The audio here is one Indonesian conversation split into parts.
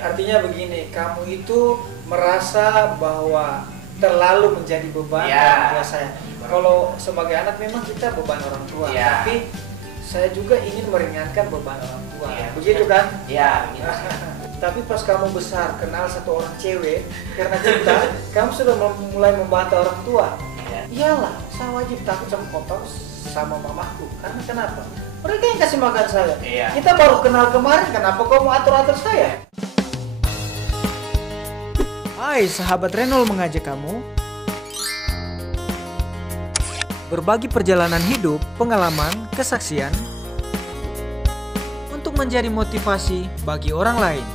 Artinya begini, kamu itu merasa bahwa terlalu menjadi beban orang tua saya. Kalau sebagai anak memang kita beban orang tua, tapi saya juga ingin meringankan beban orang tua. Begitu kan? Iya, begitu. Tapi pas kamu besar kenal satu orang cewek karena cinta, kamu sudah mulai membantah orang tua. Iyalah, saya wajib takut sama kotor sama mamaku. Karena kenapa? Mereka yang kasih makan saya. Kita baru kenal kemarin, kenapa kau mau atur-atur saya? Hai, sahabat Renol mengajak kamu berbagi perjalanan hidup, pengalaman, kesaksian untuk menjadi motivasi bagi orang lain.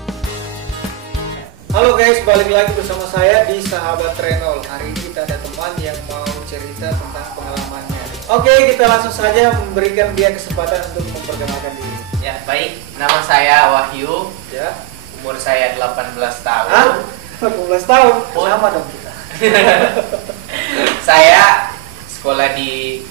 Halo guys, balik lagi bersama saya di Sahabat Renol. Hari ini kita ada teman yang mau cerita tentang pengalamannya. Oke, kita langsung saja memberikan dia kesempatan untuk memperkenalkan diri. Ya, baik. Nama saya Wahyu. Ya. Umur saya 18 tahun. 18 tahun? Sama dong kita. Saya sekolah di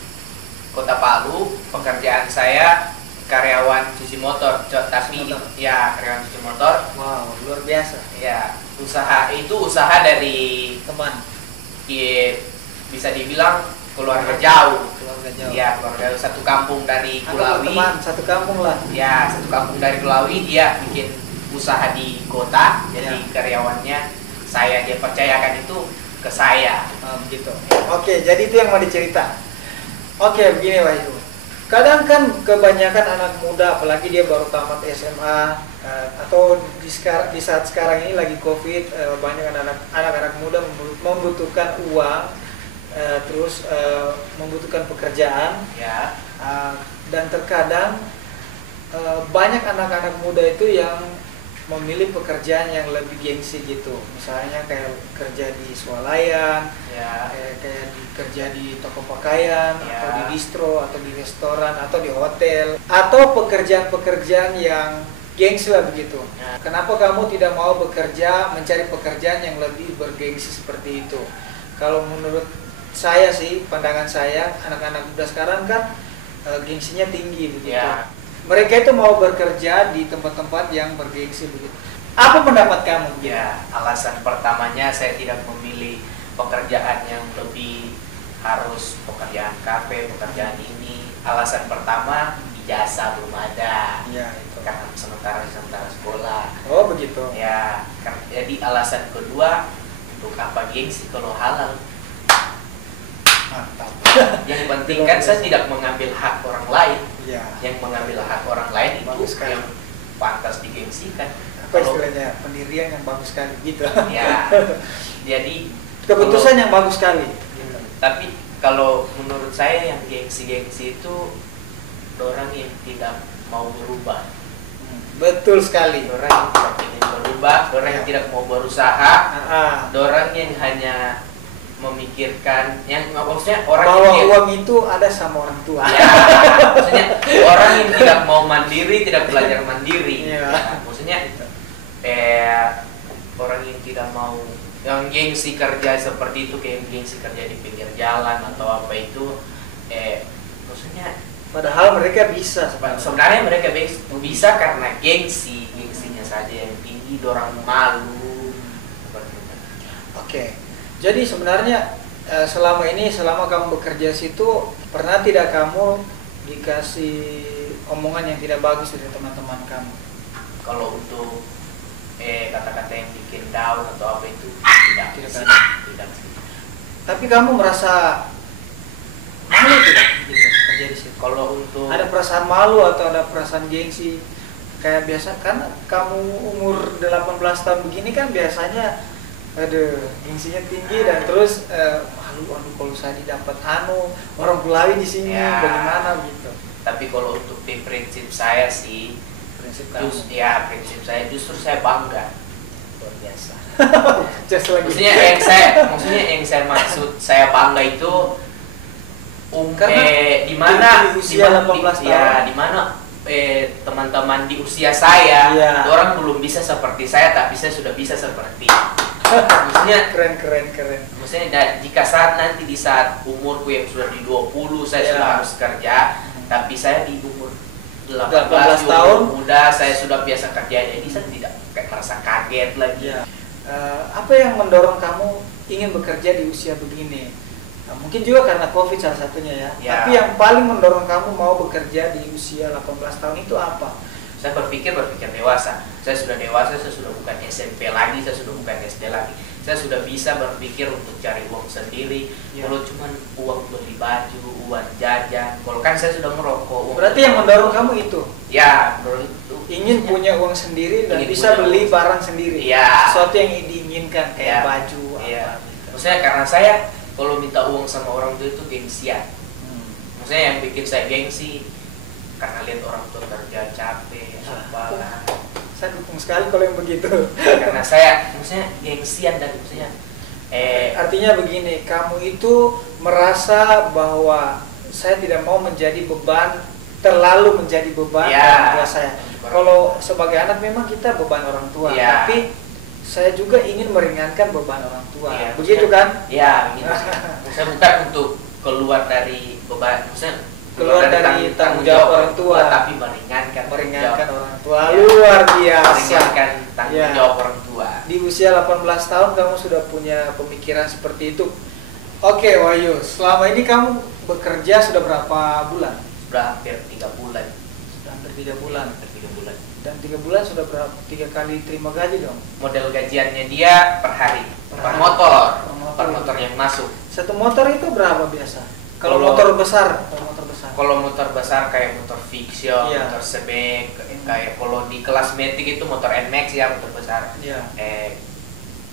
Kota Palu. Pekerjaan saya karyawan cuci motor. Tapi ya karyawan cuci motor. Wow, luar biasa. Ya, usaha dari teman. Iya, bisa dibilang keluarga jauh. Ya, keluarga jauh. Satu kampung dari Kulawi. Teman, satu kampung lah. Ya, satu kampung dari Kulawi. Dia bikin usaha di kota. Jadi karyawannya dia percayakan itu ke saya. Begitu. Oke, jadi itu yang mau dicerita. Oke, begini Wahyu. Kadang kan kebanyakan anak muda, apalagi dia baru tamat SMA atau di saat sekarang ini lagi COVID, banyak anak-anak muda membutuhkan uang, terus membutuhkan pekerjaan, dan terkadang banyak anak-anak muda itu yang memilih pekerjaan yang lebih gengsi gitu, misalnya kayak kerja di swalayan, kayak kerja di toko pakaian, atau di distro, atau di restoran, atau di hotel, atau pekerjaan-pekerjaan yang gengsi lah begitu. Kenapa kamu tidak mau mencari pekerjaan yang lebih bergengsi seperti itu? Kalau menurut saya sih, pandangan saya, anak-anak muda sekarang kan gengsinya tinggi begitu. Mereka itu mau bekerja di tempat-tempat yang bergengsi begitu. Apa pendapat kamu? Ya, alasan pertamanya saya tidak memilih pekerjaan yang lebih harus pekerjaan kafe, pekerjaan ini. Alasan pertama, ijazah belum ada. Itu. Karena sementara sekolah. Oh begitu. Ya, jadi alasan kedua, untuk apa gengsi kalau halal? Mantap. Yang penting kan saya tidak mengambil hak orang lain. Yang mengambil hak orang lain itu yang pantas digengsikan. Apa istilahnya? Pendirian yang bagus sekali gitu. Ya. Jadi keputusan yang bagus sekali. Tapi kalau menurut saya yang gengsi-gengsi itu orang yang tidak mau berubah. Betul sekali. Orang yang tidak ingin berubah, orang yang tidak mau berusaha, orang yang hanya memikirkan yang maksudnya orang bahwa yang uang itu ada sama orang tua. Maksudnya orang yang tidak mau mandiri, tidak belajar mandiri. Maksudnya orang yang tidak mau, yang gengsi kerja seperti itu, kayak gengsi kerja di pinggir jalan atau apa itu, maksudnya padahal mereka bisa sebenarnya mereka bisa karena gengsinya saja yang tinggi, dorang malu seperti itu. Oke. Jadi sebenarnya selama kamu bekerja situ, pernah tidak kamu dikasih omongan yang tidak bagus dari teman-teman kamu? Kalau untuk kata-kata yang bikin down atau apa itu tidak. Tapi kamu merasa malu tidak gitu kerja di situ? Kalau untuk ada perasaan malu atau ada perasaan gengsi? Kayak biasa kan kamu umur 18 tahun begini kan biasanya gengsinya tinggi dan terus aduh kalau saya didapat orang Kulawi di sini bagaimana gitu. Tapi kalau untuk di prinsip saya sih, prinsip saya justru saya bangga. Luar biasa. Maksudnya yang saya maksud saya bangga itu di mana usia 18 tahun. Di mana teman-teman di usia saya, orang belum bisa seperti saya, tapi saya sudah bisa seperti. Maksudnya keren. Maksudnya jika nanti di saat umurku yang sudah di 20 saya sudah harus kerja, tapi saya di umur 18 tahun muda saya sudah biasa kerja, jadi saya tidak merasa kaget lagi. Ya. Apa yang mendorong kamu ingin bekerja di usia begini? Nah, mungkin juga karena COVID salah satunya ya. Ya. Tapi yang paling mendorong kamu mau bekerja di usia 18 tahun itu apa? Saya berpikir dewasa. Saya sudah dewasa, saya sudah bukan SMP lagi, saya sudah bukan SD lagi. Saya sudah bisa berpikir untuk cari uang sendiri. Ya. Kalau cuma uang beli baju, uang jajan. Kalau kan saya sudah merokok. Berarti yang mendorong kamu itu? Ya, menurut itu. Ingin punya uang sendiri dan Ingin bisa punya beli uang. barang sendiri. Ya. Sesuatu yang diinginkan kayak Ya. baju Iya. apa gitu. Maksudnya karena saya kalau minta uang sama orang tua itu gengsian. Maksudnya yang bikin saya gengsi karena lihat orang tua kerja capek, apalah. Saya dukung sekali kalau yang begitu. Karena saya maksudnya gengsian dan maksudnya Artinya begini, kamu itu merasa bahwa saya tidak mau menjadi beban, terlalu menjadi beban Ya. orang tua saya. Kalau sebagai anak memang kita beban orang tua, Ya. tapi saya juga ingin meringankan beban orang tua. Ya, Begitu kan? Ya, begitu. Maksudnya bukan untuk keluar dari beban, maksudnya Keluar dari tanggung jawab orang tua, tapi meringankan orang tua. Ya. Luar biasa. Meringankan tanggung Ya. jawab orang tua. Di usia 18 tahun kamu sudah punya pemikiran seperti itu. Oke, Wahyu, selama ini kamu bekerja sudah berapa bulan? Sudah hampir 3 bulan. Sudah hampir 3 bulan. Hampir 3 bulan. Dan 3 bulan sudah berapa? 3 kali terima gaji dong? Model gajiannya dia per hari, Per per hari. motor, Per motor. per motor yang masuk. Satu motor itu berapa biasa? Kalau Kalau- motor besar, kalau motor besar. Kalau motor besar kayak motor Vixion, Iya. motor Sebek, kayak kalau di kelas Matic itu motor NMAX ya, motor besar. Iya.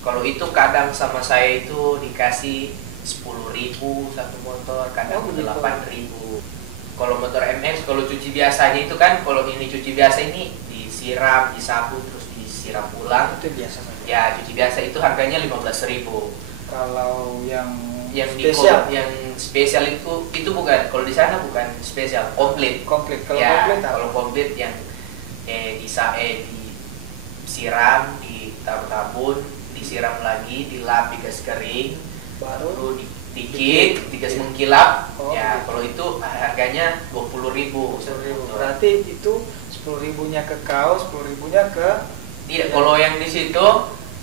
Kalau itu kadang sama saya itu dikasih 10.000 satu motor, kadang Oh, begitu. 8.000. Kalau motor MX, kalau cuci biasanya itu kan, kalau ini cuci biasa ini disiram, disapu terus disiram ulang. Itu biasa saja. Ya, cuci biasa itu harganya 15.000. Kalau yang Yang spesial, yang spesial itu bukan, kalau di sana bukan spesial, komplit. komplit. Kalau Ya, komplit apa? kalau komplit yang disiram, ditaruh sabun, disiram lagi, dilap, digas kering, Baru baru dikit, digas mengkilap. Oh, Ya, gitu. kalau itu harganya 20.000. 10.000. Berarti itu 10.000-nya ke kau, 10.000-nya ke Tidak, kalau yang di situ,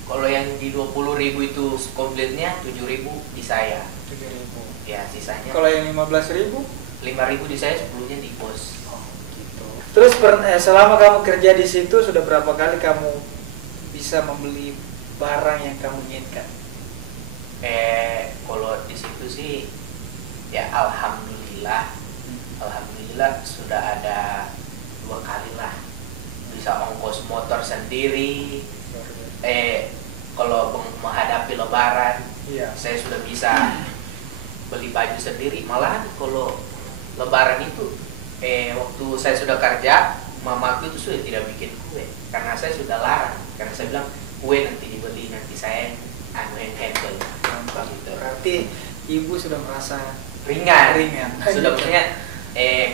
kalau yang di 20.000 itu komplitnya 7.000 di saya. 7.000. Ya, sisanya Kalau yang 15.000? 5.000 di saya, 10-nya di bos. Oh, gitu. Terus selama kamu kerja di situ sudah berapa kali kamu bisa membeli barang yang kamu inginkan? Kalau di situ sih ya alhamdulillah sudah ada 2 kali lah bisa ongkos motor sendiri. Kalau menghadapi lebaran Iya. saya sudah bisa beli baju sendiri. Malahan kalau lebaran itu waktu saya sudah kerja, mamaku itu sudah tidak bikin kue karena saya sudah larang, karena saya bilang kue nanti dibeli, nanti saya yang handle. Gampang. Gitu. Berarti ibu sudah merasa Ringan. Sudah Gitu. maksudnya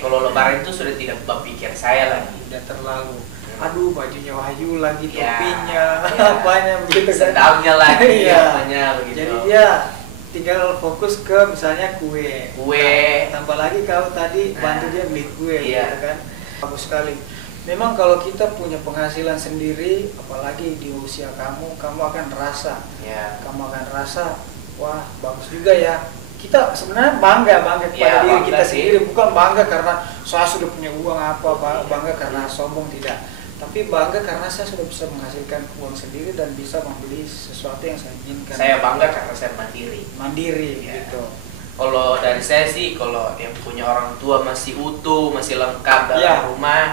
kalau lebaran itu sudah tidak berpikir saya lagi. Tidak terlalu. Aduh, bajunya Wahyu lagi, Ya, topinya, ya. apanya begitu kan. Sendalnya lagi, Iya. apanya begitu. Jadi dia tinggal fokus ke misalnya kue. Kue. Tambah lagi kau tadi bantu dia beli kue, Iya. gitu kan. Bagus sekali. Memang kalau kita punya penghasilan sendiri, apalagi di usia kamu akan rasa. Ya. Kamu akan rasa, wah bagus juga ya. Kita sebenarnya bangga kepada Ya, diri bangga kita sih. sendiri, bukan bangga karena saya sudah punya uang apa, bangga karena sombong, tidak. Tapi bangga karena saya sudah bisa menghasilkan uang sendiri dan bisa membeli sesuatu yang saya inginkan. Saya bangga karena saya mandiri. Mandiri Ya. gitu. Kalau dari saya sih, kalau yang punya orang tua masih utuh, masih lengkap dalam Ya. rumah,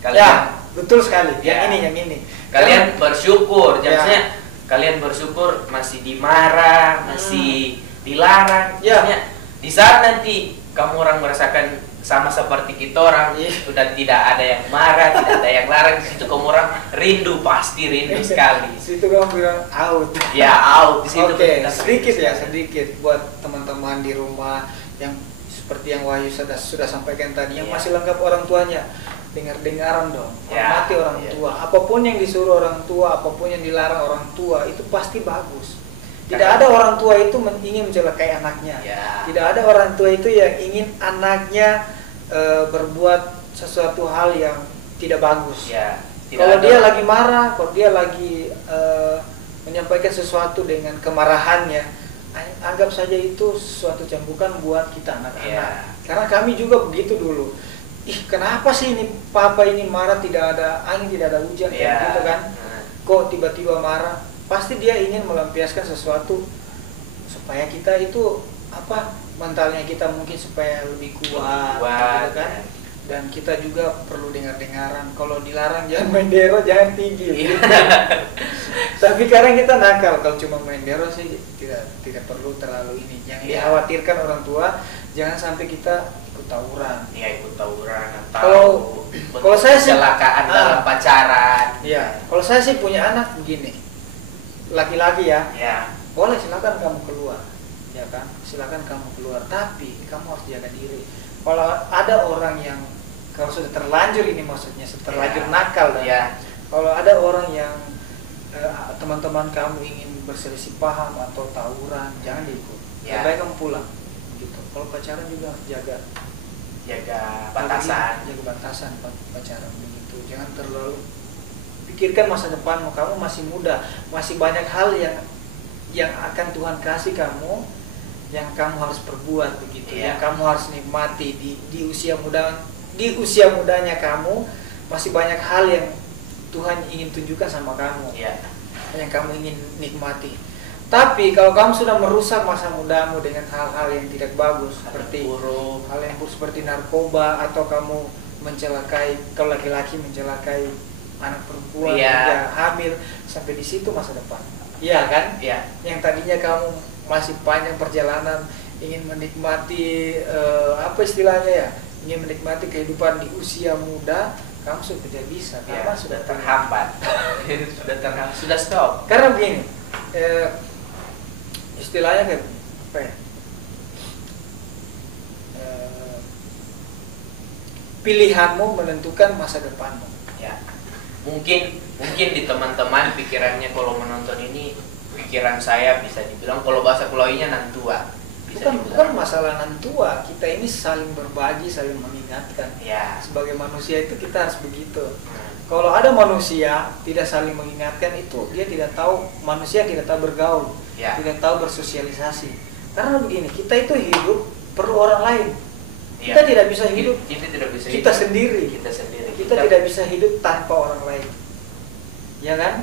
Ya, kalian betul sekali. Ya. Yang ini. kalian bersyukur. Ya. Maksudnya kalian bersyukur masih dimarah, masih dilarang. Ya. Maksudnya di saat nanti kamu orang merasakan sama seperti kita orang, Iya. sudah tidak ada yang marah, tidak ada yang larang, di situ kamu orang rindu, pasti rindu sekali. Di situ kamu bilang out. Ya, out di situ. Oke, kita sedikit rindu ya, sekali. sedikit buat teman-teman di rumah yang seperti yang Wahyu sudah sampaikan tadi, yang Iya. masih lengkap orang tuanya, dengar-dengaran dong, Ya, hormati orang iya. tua. Apapun yang disuruh orang tua, apapun yang dilarang orang tua, itu pasti bagus. Tidak Karena- ada orang tua itu ingin mencelakai anaknya. Ya. Tidak ada orang tua itu yang ingin anaknya berbuat sesuatu hal yang tidak bagus. Ya. Kalau dia lagi marah, kalau dia lagi menyampaikan sesuatu dengan kemarahannya, anggap saja itu suatu cambukan buat kita anak-anak. Karena kami juga begitu dulu. Ih, kenapa sih ini papa ini marah, tidak ada angin, tidak ada hujan, kayak gitu kan? Kok tiba-tiba marah? Pasti dia ingin melampiaskan sesuatu supaya kita itu mentalnya kita mungkin supaya lebih kuat, gitu kan? Dan kita juga perlu dengar-dengaran. Kalau dilarang jangan main dero, jangan tinggi. Gitu. Tapi kadang kita nakal. Kalau cuma main dero sih tidak perlu terlalu ini. Yang dikhawatirkan orang tua, jangan sampai kita ikut tawuran. Iya, ikut tawuran atau kalau saya sih kecelakaan dalam pacaran. Iya. Kalau saya sih punya anak begini, laki-laki ya. Iya. Boleh, silakan kamu keluar, ya kan? Silakan kamu keluar. Tapi kamu harus jaga diri. Kalau ada orang yang kalau sudah terlanjur ini maksudnya terlanjur nakal dan kalau ada orang yang teman-teman kamu ingin berselisih paham atau tawuran, jangan diikut. Lebih baik kamu pulang. Gitu. Kalau pacaran juga harus jaga batasan pacaran begitu. Jangan terlalu pikirkan masa depanmu. Kamu masih muda, masih banyak hal yang akan Tuhan kasih kamu, yang kamu harus perbuat begitu. Yang kamu harus nikmati di usia mudanya kamu, masih banyak hal yang Tuhan ingin tunjukkan sama kamu, yang kamu ingin nikmati. Tapi kalau kamu sudah merusak masa mudamu dengan hal-hal yang tidak bagus, seperti hal yang buruk seperti narkoba, atau kamu mencelakai, kalau laki-laki mencelakai anak perempuan hingga hamil, sampai di situ masa depan. Iya kan? Yang tadinya kamu masih panjang perjalanan, ingin menikmati ingin menikmati kehidupan di usia muda, kamu sudah tidak bisa karena sudah terhambat. sudah stop. Karena begini, istilahnya kan pilihanmu menentukan masa depanmu. Mungkin di teman-teman pikirannya kalau menonton ini, pikiran saya bisa dibilang kalau bahasa Pulauinya nantua. Bukan masalah nantua, kita ini saling berbagi, saling mengingatkan. Sebagai manusia itu kita harus begitu. Kalau ada manusia tidak saling mengingatkan, itu dia tidak tahu, manusia tidak tahu bergaul, tidak tahu bersosialisasi. Karena begini, kita itu hidup perlu orang lain. Kita tidak bisa hidup kita sendiri. Kita tidak bisa hidup tanpa orang lain. Ya kan?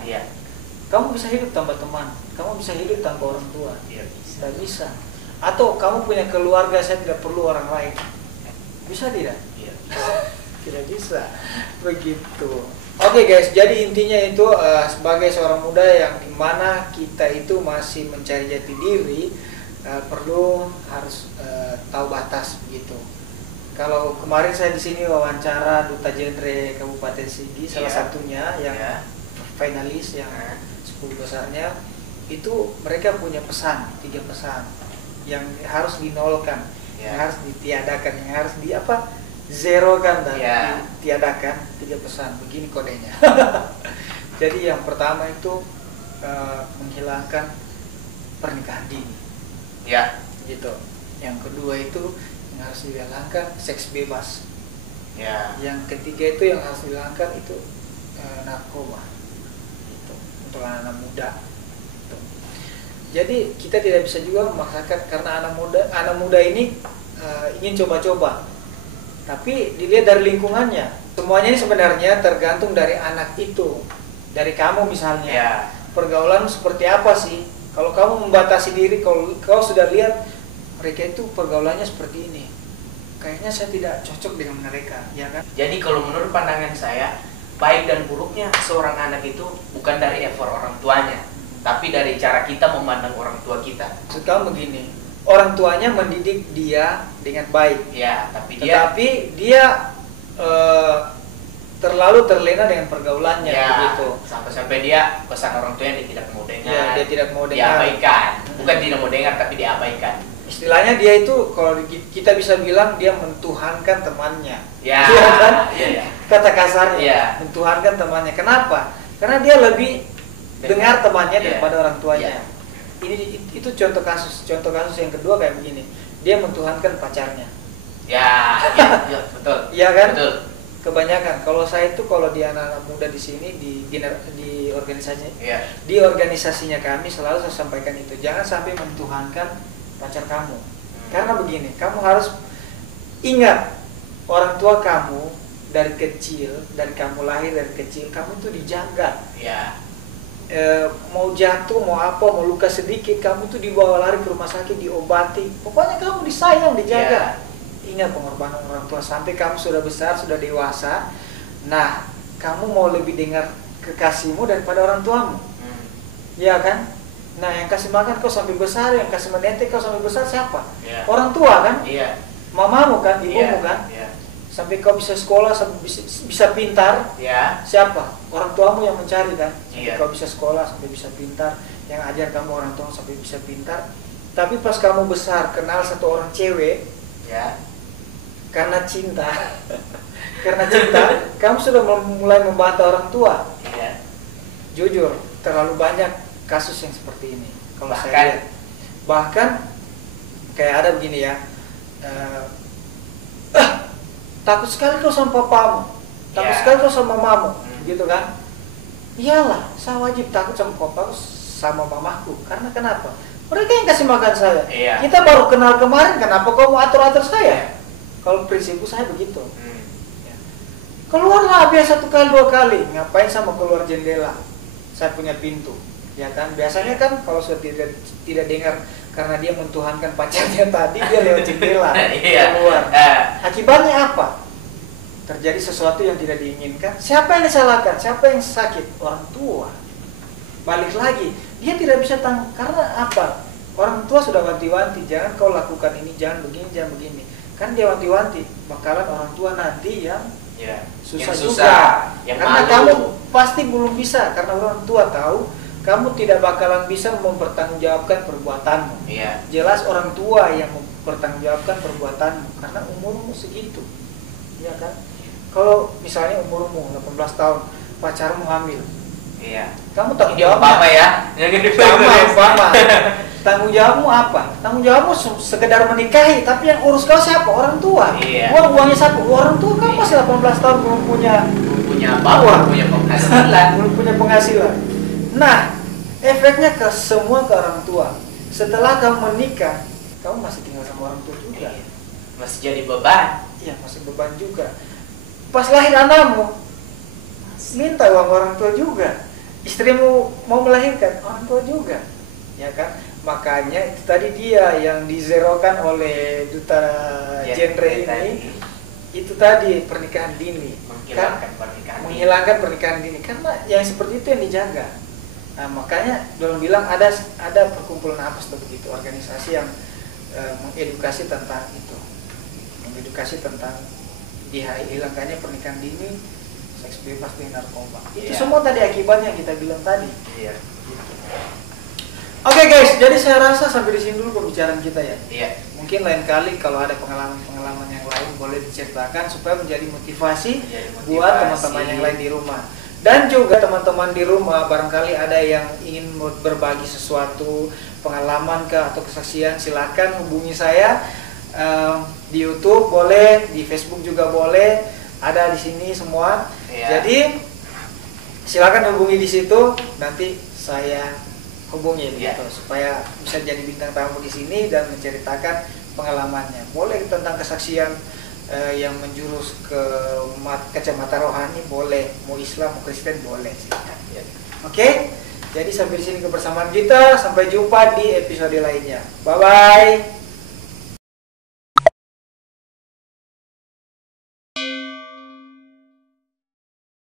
Kamu bisa hidup tanpa teman, kamu bisa hidup tanpa orang tua. Tidak bisa. Atau kamu punya keluarga, saya tidak perlu orang lain. Bisa tidak? Tidak bisa. Begitu. Oke guys, jadi intinya itu sebagai seorang muda yang dimana kita itu masih mencari jati diri, perlu harus tahu batas begitu. Kalau kemarin saya di sini wawancara Duta Genre Kabupaten Sigi, salah satunya yang finalis yang 10 besarnya, itu mereka punya pesan, 3 pesan yang harus dinolkan, yang harus ditiadakan, yang harus zerokan dan ditiadakan. 3 pesan, begini kodenya. Jadi yang pertama itu menghilangkan pernikahan dini, gitu. Yang kedua itu yang harus dihilangkan seks bebas. Yang ketiga itu yang harus dihilangkan itu narkoba, gitu, untuk anak-anak muda. Jadi kita tidak bisa juga memaksakan, karena anak muda ini ingin coba-coba. Tapi dilihat dari lingkungannya. Semuanya ini sebenarnya tergantung dari anak itu, dari kamu misalnya. Pergaulan seperti apa sih? Kalau kamu membatasi diri, kalau kau sudah lihat mereka itu pergaulannya seperti ini, kayaknya saya tidak cocok dengan mereka, ya kan? Jadi kalau menurut pandangan saya, baik dan buruknya seorang anak itu bukan dari effort orang tuanya, tapi dari cara kita memandang orang tua kita. Sekarang begini, orang tuanya mendidik dia dengan baik, tetapi dia terlalu terlena dengan pergaulannya, begitu. Sampai dia pesan orang tuanya dia tidak mau dengar, dia tidak mau dengar, diabaikan. Bukan tidak mau dengar, tapi diabaikan. Istilahnya dia itu, kalau kita bisa bilang dia mentuhankan temannya, kata kasarnya, mentuhankan temannya. Kenapa? Karena dia lebih dengar temannya daripada orang tuanya. Itu contoh kasus yang kedua kayak begini, dia mentuhankan pacarnya. Betul. Iya kan? Betul. kebanyakan kalau saya itu kalau di anak-anak muda di sini di organisasinya Iya. di organisasinya kami selalu saya sampaikan itu, jangan sampai mentuhankan pacar kamu. Karena begini, kamu harus ingat orang tua kamu dari kecil, dari kamu lahir dari kecil, kamu itu dijaga. Iya. Mau jatuh, mau apa, mau luka sedikit, kamu tuh dibawa lari ke rumah sakit, diobati. Pokoknya kamu disayang, dijaga. Ingat pengorbanan orang tua sampai kamu sudah besar, sudah dewasa. Nah, kamu mau lebih dengar kekasihmu daripada orang tuamu. Iya kan? Nah, yang kasih makan kau sampai besar, yang kasih mendidik kau sampai besar siapa? Iya. Orang tua kan? Iya. Mamamu kan, ibumu Iya. kan? Iya. Sampai kau bisa sekolah, sampai bisa pintar. Iya. Siapa? Orang tuamu yang mencari kan? Sampai Iya. kau bisa sekolah, sampai bisa pintar. Yang ajar kamu orang tua sampai bisa pintar. Tapi pas kamu besar, kenal satu orang cewek, Ya. karena cinta, kamu sudah mulai membantah orang tua. Iya. Jujur, terlalu banyak kasus yang seperti ini. Kalau saya Bahkan- lihat, bahkan kayak ada begini ya, takut sekali kau sama papamu, takut Ya. sekali kau sama mamamu, Hmm. gitu kan? Iyalah, saya wajib takut sama papaku, sama mamaku. Karena kenapa? Mereka yang kasih makan saya. Iya. Kita baru kenal kemarin, kenapa kau mau atur-atur Iya. saya? Kalau prinsipku saya begitu. Hmm. Keluarlah biasa 1 kali 2 kali, ngapain sama keluar jendela? Saya punya pintu, ya kan? Biasanya kan kalau sudah tidak dengar karena dia mentuhankan pacarnya tadi, dia lewat jendela Iya. keluar. Eh. Akibatnya apa? Terjadi sesuatu yang tidak diinginkan. Siapa yang disalahkan? Siapa yang sakit? Orang tua. Balik lagi, dia tidak bisa karena apa? Orang tua sudah wanti-wanti, jangan kau lakukan ini, jangan begini, jangan begini. Kan dia wanti-wanti, bakalan orang tua nanti yang Ya. susah, Yang juga. yang Karena malu. kamu pasti belum bisa, karena orang tua tahu kamu tidak bakalan bisa mempertanggungjawabkan perbuatanmu. Iya. Jelas orang tua yang mempertanggungjawabkan perbuatanmu karena umurmu segitu, ya kan? Kalau misalnya umurmu 18 tahun, pacarmu hamil, Iya. kamu tanggung Ini jawabnya apa ya? Yang gitu. Umpama. Tanggung jawabmu apa? Tanggung jawabmu sekedar menikahi, tapi yang urus kau siapa? Orang tua. Iya. Uangnya siapa? Orang tua. Kamu masih 18 tahun belum punya Punya apa? Punya penghasilan. belum punya penghasilan. Nah, efeknya ke semua ke orang tua. Setelah kamu menikah, kamu masih tinggal sama orang tua juga. Iya. Masih jadi beban. Iya, masih beban juga. Pas lahir anakmu, minta uang orang tua juga. Istrimu mau melahirkan, orang tua juga, ya kan? Makanya itu tadi dia yang dizerokan oleh duta genre ini, itu tadi pernikahan dini. Menghilangkan pernikahan. Menghilangkan pernikahan dini, karena yang seperti itu yang dijaga. Nah, makanya Don bilang ada perkumpulan apa seperti itu, organisasi yang mengedukasi tentang itu, mengedukasi tentang dihilangkannya pernikahan dini, seks bebas dengan narkoba. Itu Iya. semua tadi akibatnya yang kita bilang tadi. Iya. Oke guys, jadi saya rasa sampai di sini dulu pembicaraan kita ya. Iya. Mungkin lain kali kalau ada pengalaman-pengalaman yang lain boleh diceritakan supaya menjadi motivasi buat teman-teman yang lain di rumah. Dan juga teman-teman di rumah barangkali ada yang ingin berbagi sesuatu pengalaman atau kesaksian, silakan hubungi saya di YouTube boleh, di Facebook juga boleh, ada di sini semua. Iya. Jadi silakan hubungi di situ, nanti saya hubungi gitu supaya bisa jadi bintang tamu di sini dan menceritakan pengalamannya. Boleh tentang kesaksian yang menjurus ke kacamata rohani boleh, mau Islam mau Kristen boleh sih. Iya. Oke, jadi sampai di sini kebersamaan kita. Sampai jumpa di episode lainnya. Bye bye.